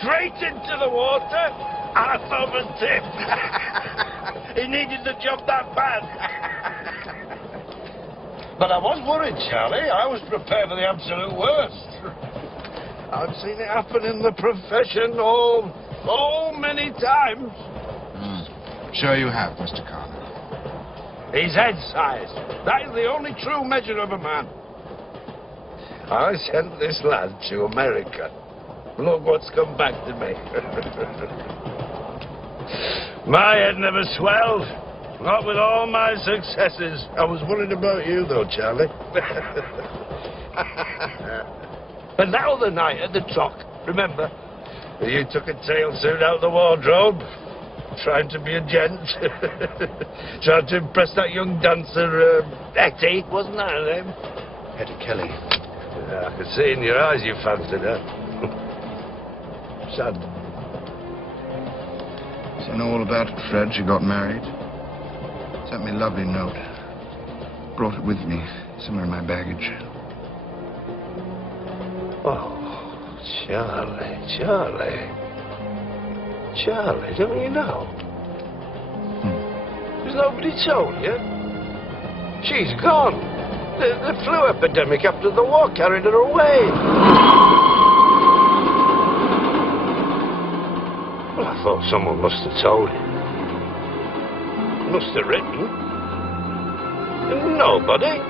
Straight into the water, ass over tip. He needed the job that bad. But I was worried, Charlie. I was prepared for the absolute worst. I've seen it happen in the profession many times. Sure you have, Mr. Connor. His head size. That is the only true measure of a man. I sent this lad to America. Look what's come back to me. My head never swelled. Not with all my successes. I was worried about you, though, Charlie. And that other night at the Trock, remember? You took a tail suit out of the wardrobe, trying to be a gent. Trying to impress that young dancer, Hetty, wasn't that her name? Hetty Kelly. Yeah, I could see in your eyes you fancied her. Sad. So you know all about it, Fred. She got married. Sent me a lovely note. Brought it with me, somewhere in my baggage. Oh, Charlie, don't you know? There's nobody told you? She's gone. The flu epidemic after the war carried her away. Well, I thought someone must have told you. Must have written. And nobody.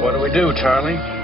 What do we do, Charlie?